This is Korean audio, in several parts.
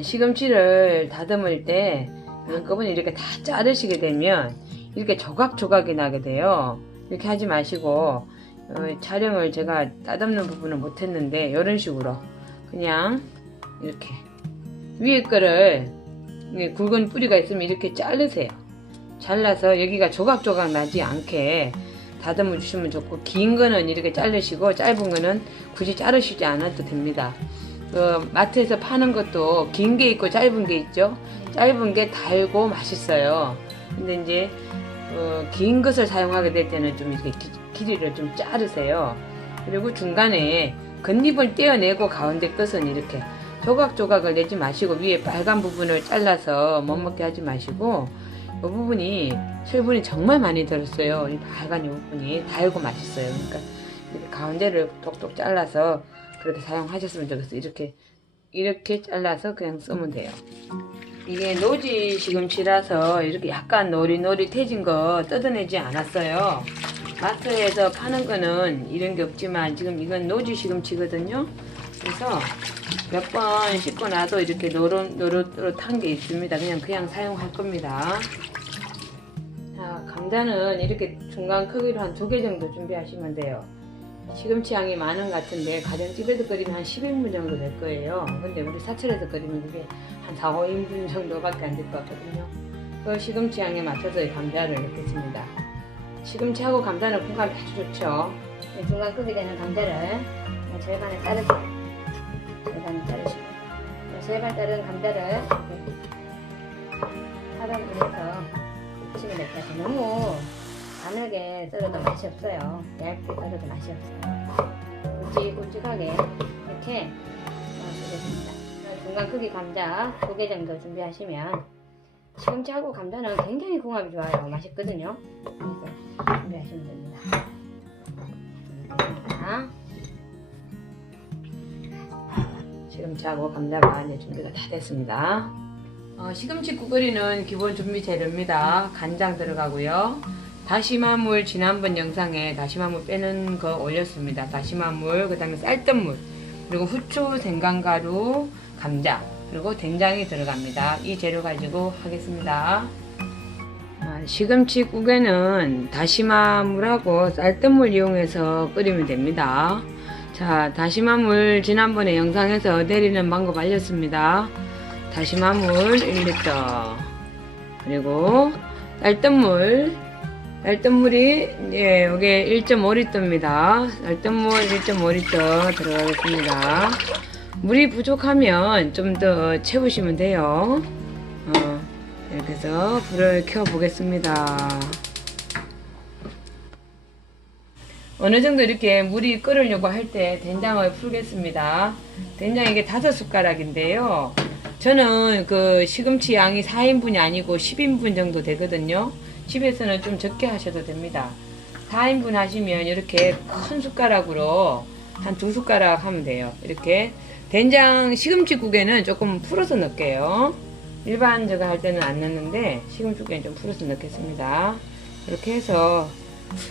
시금치를 다듬을 때 한꺼번에 이렇게 다 자르시게 되면 이렇게 조각조각이 나게 돼요. 이렇게 하지 마시고 촬영을 제가 따듬는 부분은 못했는데 이런 식으로 그냥 이렇게 위에 거를 굵은 뿌리가 있으면 이렇게 자르세요. 잘라서 여기가 조각조각 나지 않게 다듬어 주시면 좋고, 긴 거는 이렇게 자르시고 짧은 거는 굳이 자르시지 않아도 됩니다. 마트에서 파는 것도 긴 게 있고 짧은 게 있죠. 짧은 게 달고 맛있어요. 근데 이제 긴 것을 사용하게 될 때는 좀 이렇게 길이를 좀 자르세요. 그리고 중간에 겉잎을 떼어내고 가운데 것은 이렇게 조각조각을 내지 마시고 위에 빨간 부분을 잘라서 못 먹게 하지 마시고, 이 부분이 철분이 정말 많이 들었어요. 이 빨간 이 부분이 달고 맛있어요. 그러니까 이렇게 가운데를 똑똑 잘라서 그렇게 사용하셨으면 좋겠어요. 이렇게 잘라서 그냥 쓰면 돼요. 이게 노지 시금치라서 이렇게 약간 노릿노릿해진 거 뜯어내지 않았어요. 마트에서 파는 거는 이런 게 없지만 지금 이건 노지 시금치거든요. 그래서 몇 번 씻고 나도 이렇게 노릇노릇한 게 있습니다. 그냥 사용할 겁니다. 자, 감자는 이렇게 중간 크기로 한 2개 정도 준비하시면 돼요. 시금치 양이 많은 것 같은데 가정집에서 끓이면 한 10인분 정도 될 거예요. 근데 우리 사철에서 끓이면 그게 한 4, 5인분 정도밖에 안 될 것 같거든요. 그 시금치 양에 맞춰서 감자를 넣겠습니다. 시금치하고 감자는 궁합이 아주 좋죠. 중간 크기 되는 감자를 절반에 자르세요. 절반에 자르시고, 절반 자른 감자를 사람을 해서 부침에 넣어서 너무 가늘게 썰어도 맛이 없어요. 얇게 썰어도 맛이 없어요. 굵직굵직하게 이렇게 썰어줍니다. 중간 크기 감자 2개 정도 준비하시면, 시금치하고 감자는 굉장히 궁합이 좋아요. 맛있거든요. 그래서 준비하시면 됩니다. 시금치하고 감자가 이제 준비가 다 됐습니다. 시금치 끓이는 기본 준비 재료입니다. 간장 들어가고요. 다시마물, 지난번 영상에 다시마물 빼는 거 올렸습니다. 다시마물, 그 다음에 쌀뜨물, 그리고 후추, 생강가루, 감자, 그리고 된장이 들어갑니다. 이 재료 가지고 하겠습니다. 시금치국에는 다시마물하고 쌀뜨물 이용해서 끓이면 됩니다. 자, 다시마물 지난번에 영상에서 내리는 방법 알렸습니다. 다시마물 1리터, 그리고 쌀뜨물이 요게 1.5리터입니다. 쌀뜨물 1.5리터 들어가겠습니다. 물이 부족하면 좀 더 채우시면 돼요. 이렇게 해서 불을 켜 보겠습니다. 어느 정도 이렇게 물이 끓으려고 할 때 된장을 풀겠습니다. 된장 이게 5숟가락인데요. 저는 그 시금치 양이 4인분이 아니고 10인분 정도 되거든요. 집에서는 좀 적게 하셔도 됩니다. 4인분 하시면 이렇게 큰 숟가락으로 한 2숟가락 하면 돼요. 이렇게 된장 시금치국에는 조금 풀어서 넣을게요. 일반 저거 할 때는 안 넣는데 시금치국에는 좀 풀어서 넣겠습니다. 이렇게 해서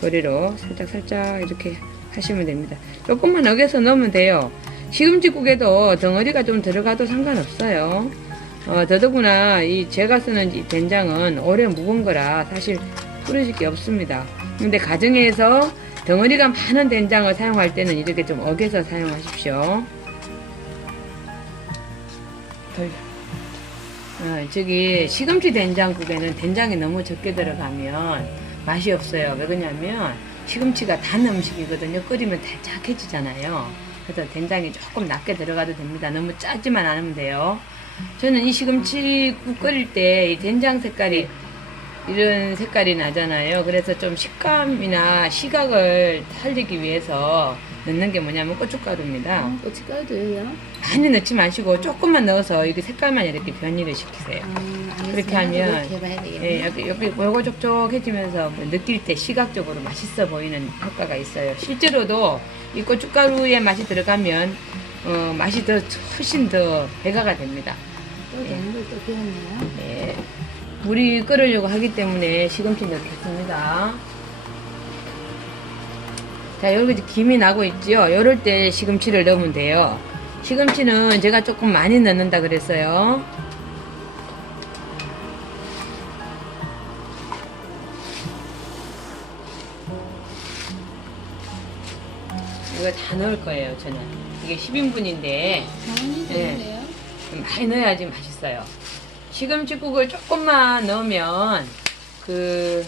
거리로 살짝 이렇게 하시면 됩니다. 조금만 어겨서 넣으면 돼요. 시금치국에도 덩어리가 좀 들어가도 상관없어요. 더더구나 제가 쓰는 이 된장은 오래 묵은 거라 사실 풀으실 게 없습니다. 근데 가정에서 덩어리가 많은 된장을 사용할 때는 이렇게 좀 어겨서 사용하십시오. 저기 시금치 된장국에는 된장이 너무 적게 들어가면 맛이 없어요. 왜 그러냐면 시금치가 단 음식이거든요. 끓이면 달짝해지잖아요. 그래서 된장이 조금 낮게 들어가도 됩니다. 너무 짜지만 않으면 돼요. 저는 이 시금치국 끓일 때 이 된장 색깔이 이런 색깔이 나잖아요. 그래서 좀 식감이나 시각을 살리기 위해서 넣는 게 뭐냐면 고춧가루입니다. 고춧가루도요? 많이 넣지 마시고 조금만 넣어서 이게 색깔만 이렇게 변이를 시키세요. 그렇게 하면 여기 골고족족해지면서 느낄 때 시각적으로 맛있어 보이는 효과가 있어요. 실제로도 이 고춧가루의 맛이 들어가면 맛이 훨씬 더 배가가 됩니다. 또 되는 걸 또 배웠네요. 네. 물이 끓으려고 하기 때문에 시금치 넣겠습니다. 자, 여기 김이 나고 있죠. 이럴 때 시금치를 넣으면 돼요. 시금치는 제가 조금 많이 넣는다 그랬어요. 이거 다 넣을 거예요, 저는. 이게 10인분인데 많이 드세요? 많이 넣어야지 맛있어요. 시금치국을 조금만 넣으면 그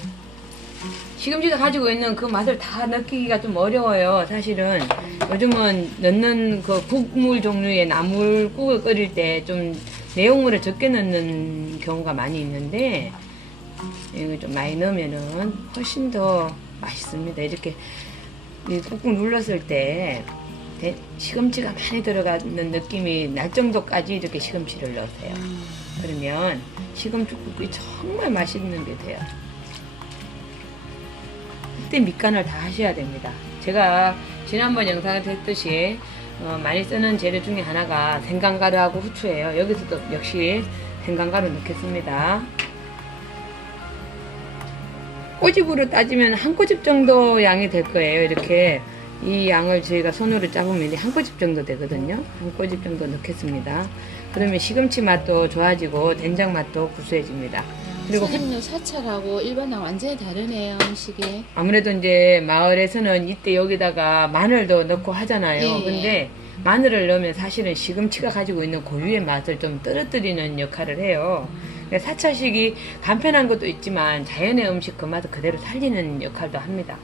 시금치가 가지고 있는 그 맛을 다 느끼기가 좀 어려워요. 사실은 요즘은 넣는 그 국물 종류의 나물국을 끓일 때 좀 내용물을 적게 넣는 경우가 많이 있는데 이거 좀 많이 넣으면은 훨씬 더 맛있습니다. 이렇게 꾹꾹 눌렀을 때 시금치가 많이 들어가는 느낌이 날 정도까지 이렇게 시금치를 넣으세요. 그러면 시금치국이 정말 맛있는 게 돼요. 그때 밑간을 다 하셔야 됩니다. 제가 지난번 영상에서 했듯이 많이 쓰는 재료 중에 하나가 생강가루하고 후추예요. 여기서도 역시 생강가루 넣겠습니다. 꼬집으로 따지면 한 꼬집 정도 양이 될 거예요. 이렇게 이 양을 저희가 손으로 짜보면 한 꼬집 정도 되거든요. 한 꼬집 정도 넣겠습니다. 그러면 시금치 맛도 좋아지고 된장 맛도 구수해집니다. 그리고 선생님 사찰하고 일반하고 완전히 다르네요, 음식이. 아무래도 이제 마을에서는 이때 여기다가 마늘도 넣고 하잖아요. 예. 근데 마늘을 넣으면 사실은 시금치가 가지고 있는 고유의 맛을 좀 떨어뜨리는 역할을 해요. 그러니까 사찰식이 간편한 것도 있지만 자연의 음식 그 맛을 그대로 살리는 역할도 합니다.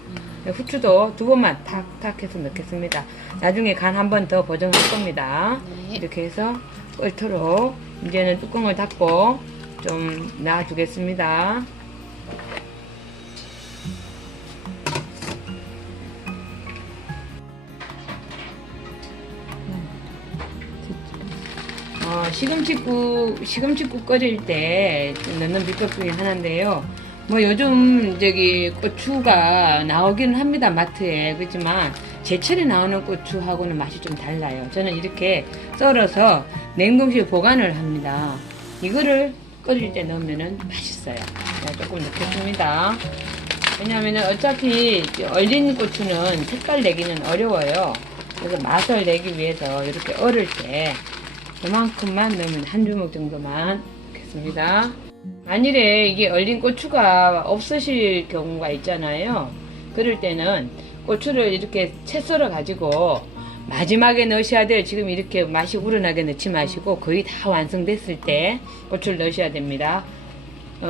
후추도 2번만 탁탁 해서 넣겠습니다. 나중에 간 한 번 더 보정할 겁니다. 네. 이렇게 해서 끓도록 이제는 뚜껑을 닫고 좀 놔두겠습니다. 시금치국 끓일 때 넣는 비법 중에 하나인데요. 뭐 요즘 저기 고추가 나오기는 합니다, 마트에. 그렇지만 제철에 나오는 고추하고는 맛이 좀 달라요. 저는 이렇게 썰어서 냉동실에 보관을 합니다. 이거를 끓일 때 넣으면 맛있어요. 조금 넣겠습니다. 왜냐하면 어차피 얼린 고추는 색깔 내기는 어려워요. 그래서 맛을 내기 위해서 이렇게 얼을 때 이만큼만 넣으면 한 주먹 정도만 넣겠습니다. 만일에 이게 얼린 고추가 없으실 경우가 있잖아요. 그럴 때는 고추를 이렇게 채 썰어 가지고 마지막에 넣으셔야 돼요. 지금 이렇게 맛이 우러나게 넣지 마시고 거의 다 완성됐을 때 고추를 넣으셔야 됩니다.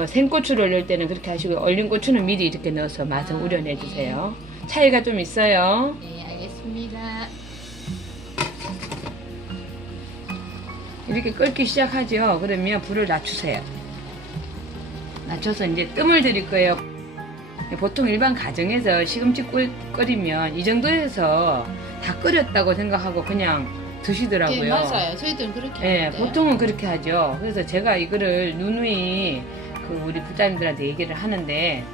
생고추를 넣을 때는 그렇게 하시고 얼린 고추는 미리 이렇게 넣어서 맛을 우려내 주세요. 차이가 좀 있어요. 네, 알겠습니다. 이렇게 끓기 시작하죠. 그러면 불을 낮추세요. 낮춰서 이제 뜸을 들일 거예요. 보통 일반 가정에서 시금치 끓이면 이 정도에서 다 끓였다고 생각하고 그냥 드시더라고요. 네, 맞아요. 저희들은 그렇게 네, 하는데요. 보통은 그렇게 하죠. 그래서 제가 이거를 누누이 우리 부자님들한테 얘기를 하는데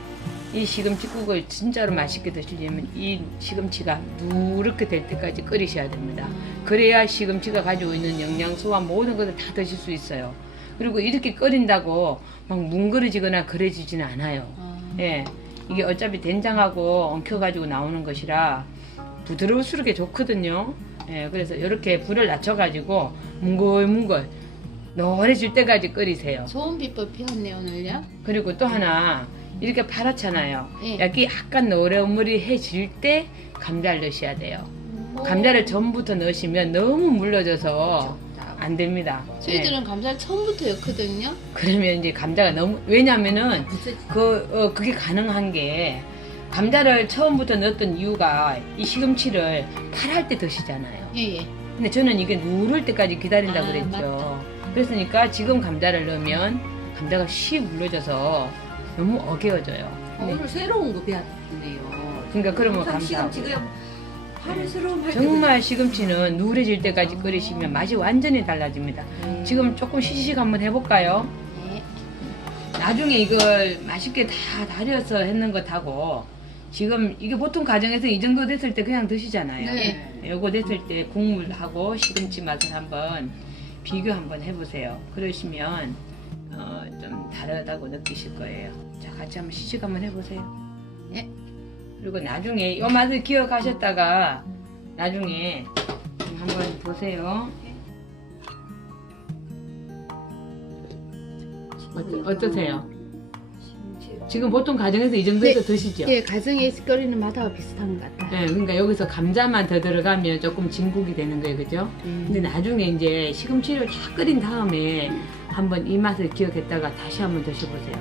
이 시금치국을 진짜로 맛있게 드시려면 이 시금치가 누렇게 될 때까지 끓이셔야 됩니다. 그래야 시금치가 가지고 있는 영양소와 모든 것을 다 드실 수 있어요. 그리고 이렇게 끓인다고 막 뭉그러지거나 그래지지는 않아요. 예, 이게 어차피 된장하고 엉켜가지고 나오는 것이라 부드러울수록 좋거든요. 예, 그래서 이렇게 불을 낮춰가지고 뭉글뭉글 노래질 때까지 끓이세요. 좋은 비법 배웠네요, 오늘요. 그리고 또 하나 이렇게 파랗잖아요. 예. 여기 약간 노래물이해질 때 감자를 넣으셔야 돼요. 감자를 전부터 넣으시면 너무 물러져서 안 됩니다. 저희들은 예. 감자를 처음부터 넣거든요. 그러면 이제 감자가 너무 왜냐면은 그게 가능한 게 감자를 처음부터 넣었던 이유가 이 시금치를 팔할 때 드시잖아요. 예, 예. 근데 저는 이게 누를 때까지 기다린다고 아, 그랬죠. 맞다. 그랬으니까 지금 감자를 넣으면 감자가 씩 물러져서 너무 어겨져요. 근데 오늘 새로운 거 배웠네요. 그러니까 그러면 항상 감사하고. 시금치 하루 새로운 할 정말 시금치는 누래질 때까지 끓이시면 맛이 완전히 달라집니다. 지금 조금 시식 한번 해볼까요? 네. 나중에 이걸 맛있게 다 다려서 했는 것하고 지금 이게 보통 가정에서 이 정도 됐을 때 그냥 드시잖아요. 네. 요거 됐을 때 국물하고 시금치 맛을 한번 비교 한번 해보세요. 그러시면 좀 다르다고 느끼실 거예요. 자, 같이 한번 시식 한번 해보세요. 네. 그리고 나중에 이 맛을 기억하셨다가 나중에 한번 보세요. 어떠세요? 지금 보통 가정에서 이 정도에서 드시죠? 예, 가정에 끓이는 맛하고 비슷한 것 같아요. 네, 그러니까 여기서 감자만 더 들어가면 조금 진국이 되는 거예요, 그죠? 근데 나중에 이제 시금치를 다 끓인 다음에 한번 이 맛을 기억했다가 다시 한번 드셔보세요.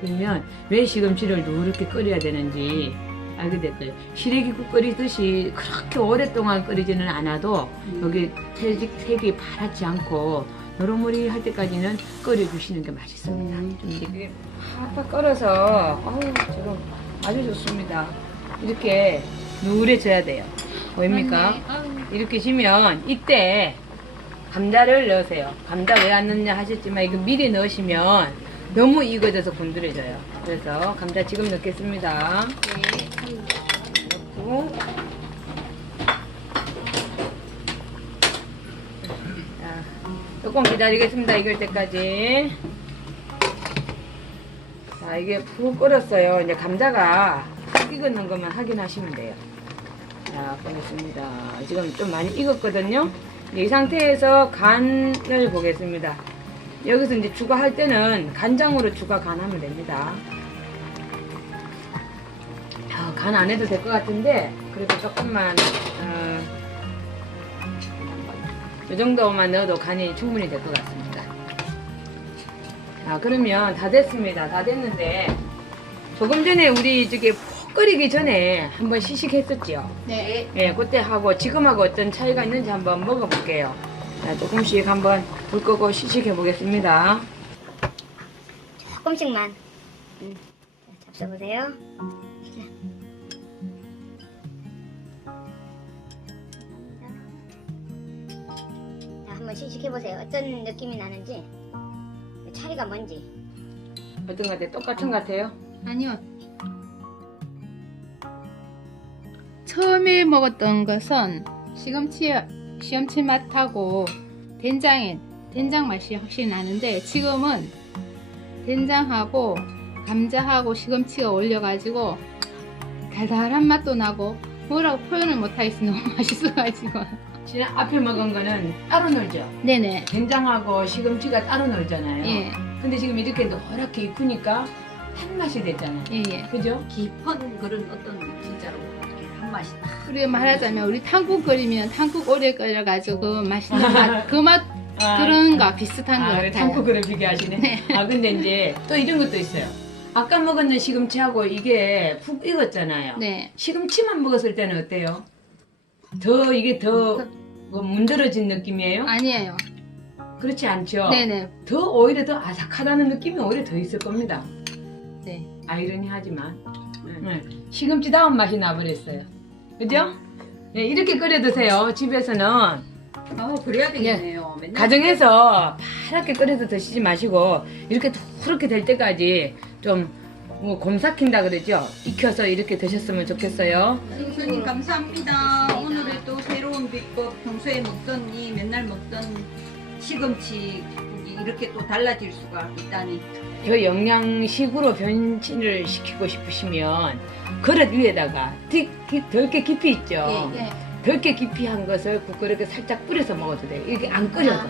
그러면 왜 시금치를 누렇게 끓여야 되는지 알게 될 거예요. 시래기국 끓이듯이 그렇게 오랫동안 끓이지는 않아도 여기 색이 파랗지 않고 노릇무리할 때까지는 끓여주시는 게 맛있습니다. 좀 이렇게 팍팍 끓어서 지금 아주 좋습니다. 이렇게 누래져야 돼요. 보입니까? 이렇게 지면 이때 감자를 넣으세요. 감자 왜 안 넣냐 하셨지만 이거 미리 넣으시면 너무 익어져서 곤드레져요. 그래서 감자 지금 넣겠습니다. 넣고 자, 조금 기다리겠습니다. 익을 때까지. 자, 이게 푹 끓었어요. 이제 감자가 푹 익었는 것만 확인하시면 돼요. 자, 보겠습니다. 지금 좀 많이 익었거든요. 이 상태에서 간을 보겠습니다. 여기서 이제 추가할 때는 간장으로 추가 간하면 됩니다. 간 안 해도 될 것 같은데 그래도 조금만 이 정도만 넣어도 간이 충분히 될 것 같습니다. 자, 그러면 다 됐습니다. 다 됐는데 조금 전에 우리 저기 푹 끓이기 전에 한번 시식했었죠? 네. 예, 그때 하고 지금하고 어떤 차이가 있는지 한번 먹어볼게요. 자, 조금씩 한번 불 끄고 시식해 보겠습니다. 조금씩만. 자, 잡숴보세요. 자, 한번 시식해보세요. 어떤 느낌이 나는지, 차이가 뭔지. 어떤 것 같아요? 똑같은 것 같아요? 아니요. 처음에 먹었던 것은 시금치 맛하고 된장 맛이 확실히 나는데 지금은 된장하고 감자하고 시금치가 올려가지고 달달한 맛도 나고 뭐라고 표현을 못하겠어. 너무 맛있어가지고. 지난 앞에 먹은 거는 따로 놀죠? 네네. 된장하고 시금치가 따로 놀잖아요. 예. 근데 지금 이렇게 노랗게 익으니까 한 맛이 됐잖아요. 예예. 그죠? 깊은 그런 어떤 진짜로 이렇게 한 맛이 딱. 그리고 말하자면 우리 탕국 끓이면 탕국 오래 끓여가지고 그 맛있는 맛, 그 맛 그런 거 비슷한 것 같아요. 탕국으로 비교하시네. 네. 근데 이제 또 이런 것도 있어요. 아까 먹었는 시금치하고 이게 푹 익었잖아요. 네. 시금치만 먹었을 때는 어때요? 이게 더 문드러진 느낌이에요? 아니에요. 그렇지 않죠? 네네. 오히려 더 아삭하다는 느낌이 오히려 더 있을 겁니다. 네. 아이러니하지만 네. 시금치 다운 맛이 나버렸어요. 그죠? 네, 이렇게 끓여 드세요. 집에서는 그래야 되겠네요. 맨날 가정에서 파랗게 끓여서 드시지 마시고 이렇게 그렇게 될 때까지 좀 곰삭힌다 그러죠? 익혀서 이렇게 드셨으면 좋겠어요. 선생님 감사합니다. 오늘의 또 새로운 비법, 평소에 먹던 맨날 먹던 시금치 이렇게 또 달라질 수가 있다니. 저 영양식으로 변신을 시키고 싶으시면 그릇 위에다가 덜게 깊이 있죠? 예. 덜게 깊이 한 것을 국그릇에 살짝 뿌려서 먹어도 돼요. 이렇게 안 끓여도.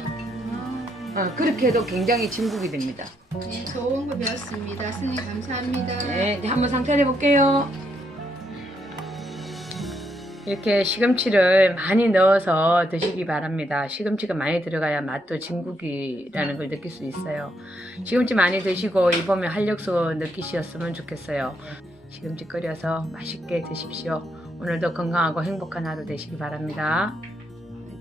그렇게 해도 굉장히 진국이 됩니다. 네, 좋은 거 배웠습니다. 스님 감사합니다. 네, 이제 한번 상차려 볼게요. 이렇게 시금치를 많이 넣어서 드시기 바랍니다. 시금치가 많이 들어가야 맛도 진국이라는 걸 느낄 수 있어요. 시금치 많이 드시고 이번에 활력소 느끼셨으면 좋겠어요. 시금치 끓여서 맛있게 드십시오. 오늘도 건강하고 행복한 하루 되시기 바랍니다.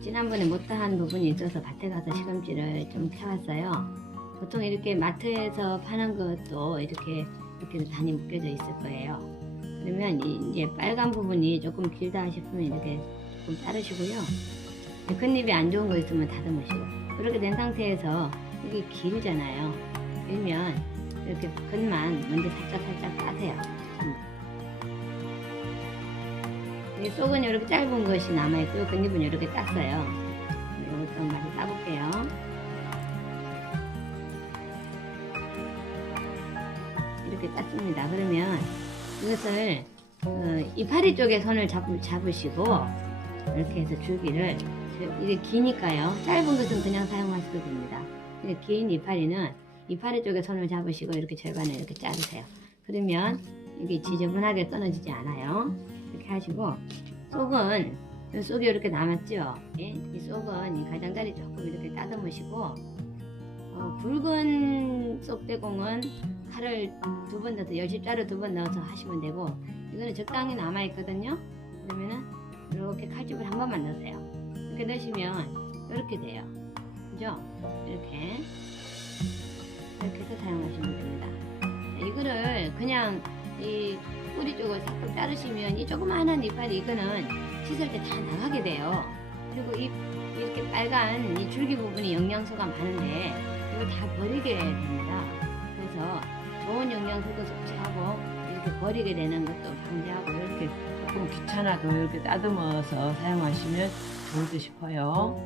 지난번에 못다한 부분이 있어서 밭에 가서 시금치를 좀 캐왔어요. 보통 이렇게 마트에서 파는 것도 이렇게 단이 묶여져 있을 거예요. 그러면 이제 빨간 부분이 조금 길다 싶으면 이렇게 조금 자르시고요. 겉잎이 안 좋은 거 있으면 다듬으시고. 그렇게 된 상태에서 여기 길잖아요. 그러면 이렇게 겉만 먼저 살짝 따세요. 이 속은 이렇게 짧은 것이 남아있고요. 겉잎은 이렇게 땄어요. 이것도 많이 따볼게요. 이렇게 땄습니다. 그러면 이것을 이파리 쪽에 손을 잡으시고 이렇게 해서 줄기를 이게 기니까요. 짧은 것은 그냥 사용하셔도 됩니다. 근데 긴 이파리는 이파리 쪽에 손을 잡으시고 이렇게 절반을 이렇게 자르세요. 그러면 이게 지저분하게 끊어지지 않아요. 이렇게 하시고 속은 이 속이 이렇게 남았죠. 예? 이 속은 이 가장자리 조금 이렇게 따듬으시고 굵은 쏙대공은 칼을 2번 넣어서 10자루 2번 넣어서 하시면 되고 이거는 적당히 남아 있거든요. 그러면은 이렇게 칼집을 한 번만 넣으세요. 이렇게 넣으시면 이렇게 돼요. 그죠? 이렇게 해서 사용하시면 됩니다. 이거를 그냥 이 뿌리 쪽을 싹둑 자르시면 이 조그마한 이파리 이거는 씻을 때 다 나가게 돼요. 그리고 이렇게 빨간 이 줄기 부분이 영양소가 많은데 이거 다 버리게 됩니다. 그래서 좋은 영양소도 섭취하고 이렇게 버리게 되는 것도 방지하고 이렇게 조금 귀찮아도 이렇게 따듬어서 사용하시면 좋을까 싶어요.